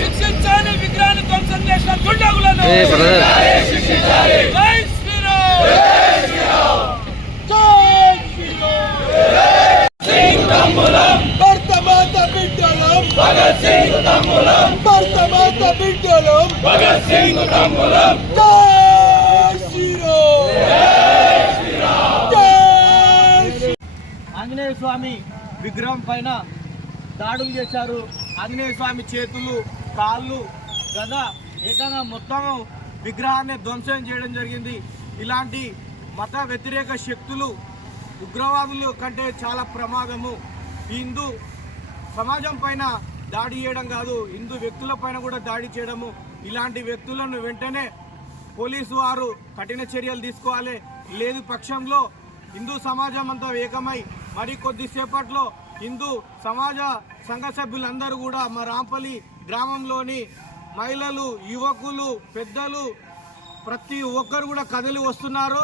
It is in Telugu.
శిక్షించాలి విగ్రహాన్ని ధ్వంసం చేసిన దుండగులను జై శ్రీరామ్. భర్త మాత బిడ్డలం. భగత్ సింగ్ ఆంజనేయ స్వామి విగ్రహం పైన దాడులు చేశారు. ఆంజనేయ స్వామి చేతులు కాళ్ళు గద ఏకంగా మొత్తం విగ్రహాన్ని ధ్వంసం చేయడం జరిగింది. ఇలాంటి మత వ్యతిరేక శక్తులు ఉగ్రవాదులు కంటే చాలా ప్రమాదము. హిందూ సమాజం పైన దాడి చేయడం కాదు హిందూ వ్యక్తుల పైన కూడా దాడి చేయడము. ఇలాంటి వ్యక్తులను వెంటనే పోలీసు వారు కఠిన చర్యలు తీసుకోవాలి. లేదు పక్షంలో హిందూ సమాజం అంతా ఏకమై మరి కొద్దిసేపట్లో హిందూ సమాజ సంఘ సభ్యులందరూ కూడా మా రాంపల్లి గ్రామంలోని మహిళలు యువకులు పెద్దలు ప్రతి ఒక్కరు కూడా కదిలి వస్తున్నారు.